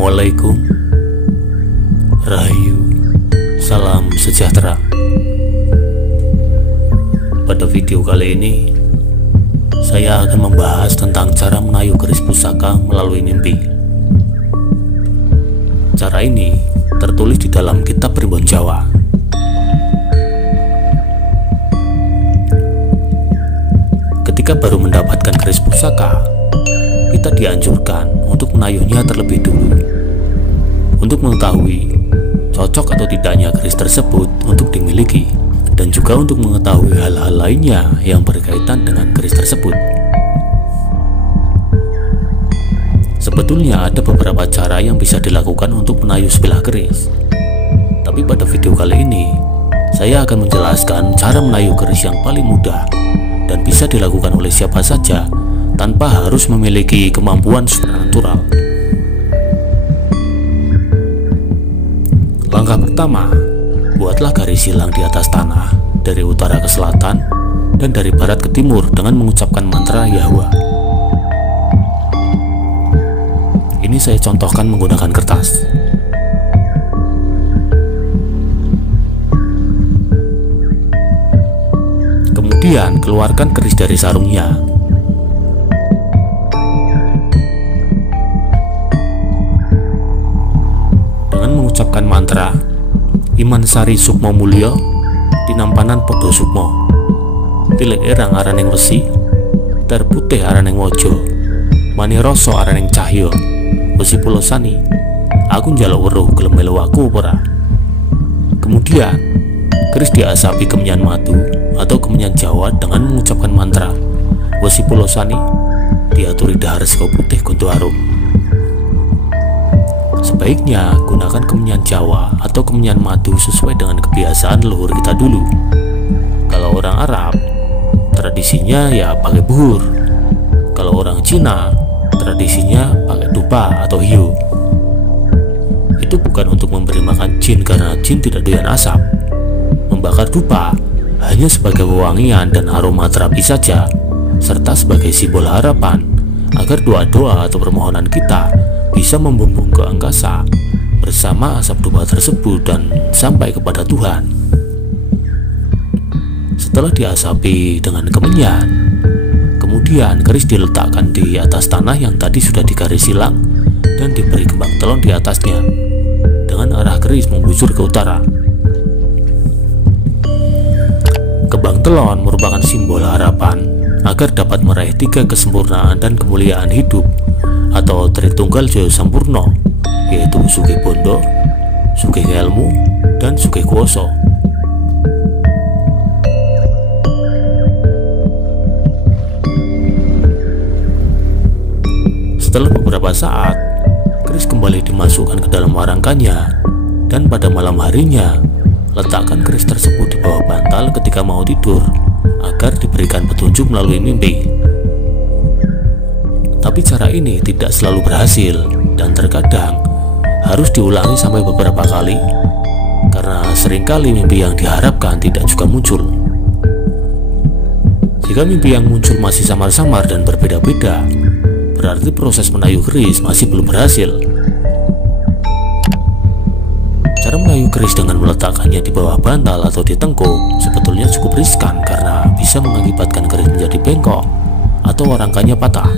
Assalamualaikum, Rahayu, salam sejahtera. Pada video kali ini, saya akan membahas tentang cara menayuh keris pusaka melalui mimpi. Cara ini tertulis di dalam kitab Primbon Jawa. Ketika baru mendapatkan keris pusaka, kita dianjurkan untuk menayuhnya terlebih dulu untuk mengetahui cocok atau tidaknya keris tersebut untuk dimiliki, dan juga untuk mengetahui hal-hal lainnya yang berkaitan dengan keris tersebut. Sebetulnya ada beberapa cara yang bisa dilakukan untuk menayuh sebilah keris, tapi pada video kali ini saya akan menjelaskan cara menayuh keris yang paling mudah dan bisa dilakukan oleh siapa saja tanpa harus memiliki kemampuan supernatural. Langkah pertama, buatlah garis silang di atas tanah dari utara ke selatan dan dari barat ke timur dengan mengucapkan mantra Yahwa. Ini saya contohkan menggunakan kertas. Kemudian keluarkan keris dari sarungnya. Mengucapkan mantra Iman Sari Sukmo Mulyo Tinampanan Podo Sukmo Tilik Erang Araneng Wesi Terputih Araneng Wojo Mani Roso Araneng Cahyo Wesi Pulosani Aku njaluk weruh gelem melu aku ora. Kemudian keris diasapi kemenyan madu atau kemenyan Jawa dengan mengucapkan mantra Wesi Pulosani diaturi dahar sego putih guntu arum. Sebaiknya gunakan kemenyan Jawa atau kemenyan madu sesuai dengan kebiasaan leluhur kita dulu. Kalau orang Arab, tradisinya ya pakai buhur. Kalau orang Cina, tradisinya pakai dupa atau hiu. Itu bukan untuk memberi makan jin karena jin tidak doyan asap. Membakar dupa hanya sebagai wewangian dan aroma terapi saja, serta sebagai simbol harapan agar doa-doa atau permohonan kita bisa membumbung ke angkasa bersama asap dupa tersebut dan sampai kepada Tuhan. Setelah diasapi dengan kemenyan, kemudian keris diletakkan di atas tanah yang tadi sudah digaris silang dan diberi kembang telon di atasnya dengan arah keris membujur ke utara. Kembang telon merupakan simbol harapan agar dapat meraih 3 kesempurnaan dan kemuliaan hidup atau Tritunggal Jaya Sampurno, yaitu Sugih Bondo, Sugih Ilmu, dan Sugih Kuoso. Setelah beberapa saat, keris kembali dimasukkan ke dalam warangkannya, dan pada malam harinya letakkan keris tersebut di bawah bantal ketika mau tidur agar diberikan petunjuk melalui mimpi. Tapi cara ini tidak selalu berhasil dan terkadang harus diulangi sampai beberapa kali karena seringkali mimpi yang diharapkan tidak juga muncul. Jika mimpi yang muncul masih samar-samar dan berbeda-beda, berarti proses menayuh keris masih belum berhasil. Cara menayuh keris dengan meletakkannya di bawah bantal atau di tengkuk sebetulnya cukup riskan karena bisa mengakibatkan keris menjadi bengkok atau warangkannya patah.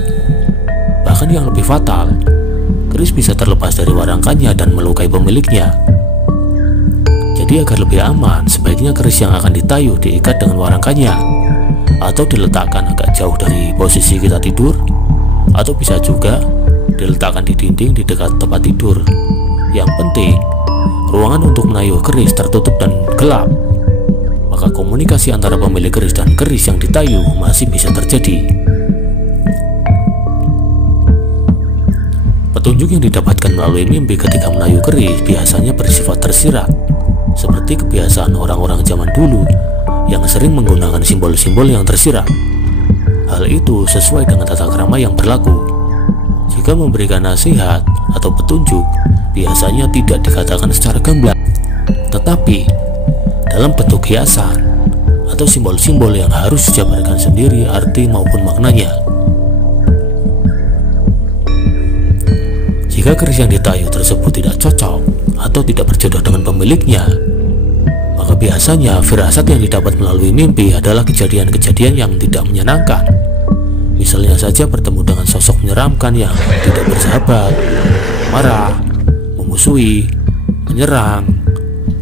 Bahkan yang lebih fatal, keris bisa terlepas dari warangkannya dan melukai pemiliknya. Jadi agar lebih aman, sebaiknya keris yang akan ditayuh diikat dengan warangkannya atau diletakkan agak jauh dari posisi kita tidur, atau bisa juga diletakkan di dinding di dekat tempat tidur. Yang penting, ruangan untuk menayuh keris tertutup dan gelap, maka komunikasi antara pemilik keris dan keris yang ditayuh masih bisa terjadi. Petunjuk yang didapatkan melalui mimpi ketika menayuh keris biasanya bersifat tersirat, seperti kebiasaan orang-orang zaman dulu yang sering menggunakan simbol-simbol yang tersirat. Hal itu sesuai dengan tata krama yang berlaku. Jika memberikan nasihat atau petunjuk, biasanya tidak dikatakan secara gamblang, tetapi dalam bentuk hiasan atau simbol-simbol yang harus dijabarkan sendiri arti maupun maknanya. Jika keris yang ditayu tersebut tidak cocok atau tidak berjodoh dengan pemiliknya, maka biasanya firasat yang didapat melalui mimpi adalah kejadian-kejadian yang tidak menyenangkan. Misalnya saja bertemu dengan sosok menyeramkan yang tidak bersahabat, marah, memusuhi, menyerang,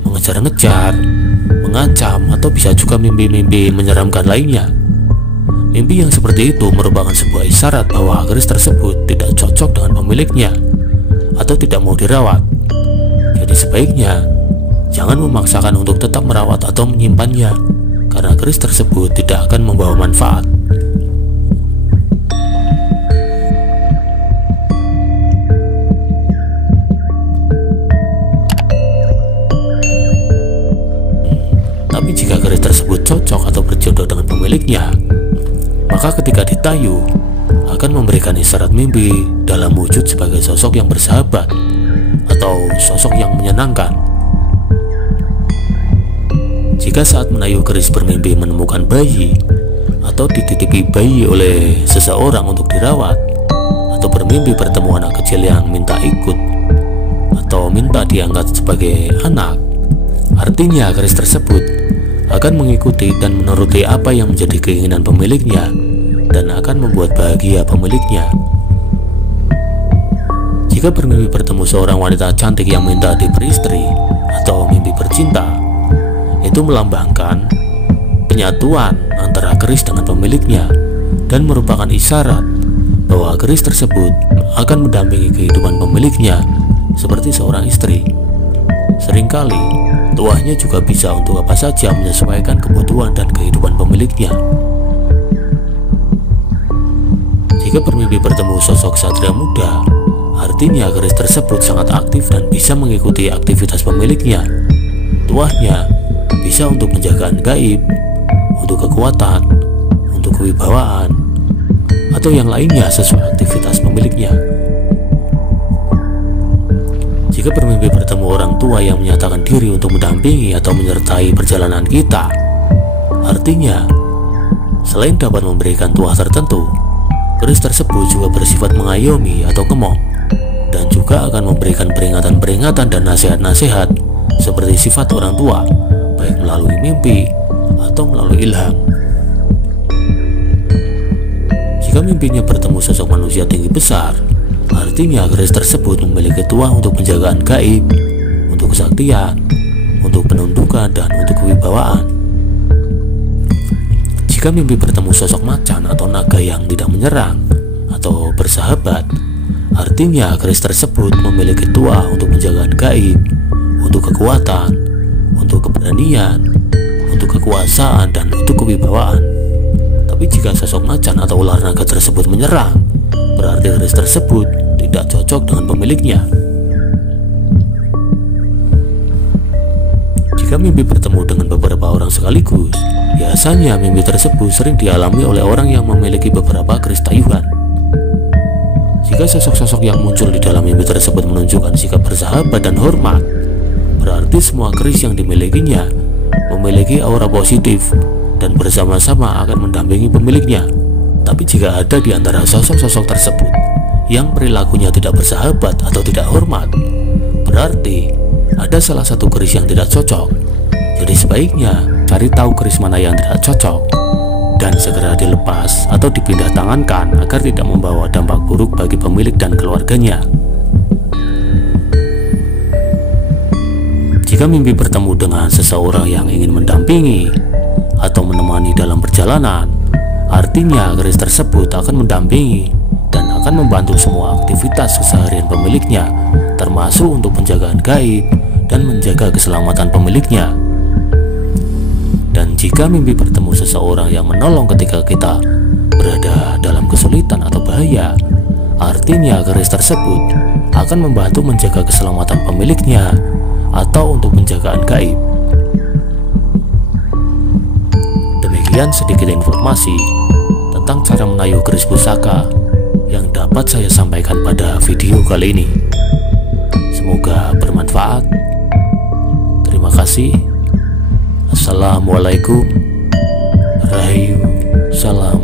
mengejar-ngejar, mengancam, atau bisa juga mimpi-mimpi menyeramkan lainnya. Mimpi yang seperti itu merupakan sebuah isyarat bahwa keris tersebut tidak cocok dengan pemiliknya atau tidak mau dirawat. Jadi sebaiknya jangan memaksakan untuk tetap merawat atau menyimpannya, karena keris tersebut tidak akan membawa manfaat. Tapi jika keris tersebut cocok atau berjodoh dengan pemiliknya, maka ketika ditayu akan memberikan isyarat mimpi dalam wujud sebagai sosok yang bersahabat atau sosok yang menyenangkan. Jika saat menayu keris bermimpi menemukan bayi atau dititipi bayi oleh seseorang untuk dirawat, atau bermimpi bertemu anak kecil yang minta ikut atau minta diangkat sebagai anak, artinya keris tersebut akan mengikuti dan menuruti apa yang menjadi keinginan pemiliknya dan akan membuat bahagia pemiliknya. Jika bermimpi bertemu seorang wanita cantik yang minta diperistri atau mimpi bercinta, itu melambangkan penyatuan antara keris dengan pemiliknya dan merupakan isyarat bahwa keris tersebut akan mendampingi kehidupan pemiliknya seperti seorang istri. Seringkali tuahnya juga bisa untuk apa saja menyesuaikan kebutuhan dan kehidupan pemiliknya. Jika bermimpi bertemu sosok satria muda, artinya keris tersebut sangat aktif dan bisa mengikuti aktivitas pemiliknya. Tuahnya bisa untuk penjagaan gaib, untuk kekuatan, untuk kewibawaan, atau yang lainnya sesuai aktivitas pemiliknya. Jika bermimpi bertemu orang tua yang menyatakan diri untuk mendampingi atau menyertai perjalanan kita, artinya selain dapat memberikan tuah tertentu, keris tersebut juga bersifat mengayomi atau ngemong, dan juga akan memberikan peringatan-peringatan dan nasihat-nasihat seperti sifat orang tua, baik melalui mimpi atau melalui ilham. Jika mimpinya bertemu sosok manusia tinggi besar, artinya keris tersebut memiliki tuah untuk penjagaan gaib, untuk kesaktian, untuk penundukan, dan untuk kewibawaan. Jika mimpi bertemu sosok macan atau naga yang tidak menyerang atau bersahabat, artinya keris tersebut memiliki tuah untuk penjagaan gaib, untuk kekuatan, untuk keberanian, untuk kekuasaan, dan untuk kewibawaan. Tapi jika sosok macan atau ular naga tersebut menyerang, berarti keris tersebut tidak cocok dengan pemiliknya. Jika mimpi bertemu dengan beberapa orang sekaligus, biasanya mimpi tersebut sering dialami oleh orang yang memiliki beberapa keris tayuan. Jika sosok-sosok yang muncul di dalam mimpi tersebut menunjukkan sikap bersahabat dan hormat, berarti semua keris yang dimilikinya memiliki aura positif dan bersama-sama akan mendampingi pemiliknya. Tapi jika ada di antara sosok-sosok tersebut yang perilakunya tidak bersahabat atau tidak hormat, berarti ada salah satu keris yang tidak cocok. Jadi sebaiknya cari tahu keris mana yang tidak cocok dan segera dilepas atau dipindah tangankan agar tidak membawa dampak buruk bagi pemilik dan keluarganya. Jika mimpi bertemu dengan seseorang yang ingin mendampingi atau menemani dalam perjalanan, artinya keris tersebut akan mendampingi dan akan membantu semua aktivitas keseharian pemiliknya, termasuk untuk penjagaan gaib dan menjaga keselamatan pemiliknya. Dan jika mimpi bertemu seseorang yang menolong ketika kita berada dalam kesulitan atau bahaya, artinya keris tersebut akan membantu menjaga keselamatan pemiliknya atau untuk penjagaan gaib. Demikian sedikit informasi tentang cara menayu keris pusaka yang dapat saya sampaikan pada video kali ini. Semoga bermanfaat. Terima kasih. Assalamualaikum. Rahayu. Salam.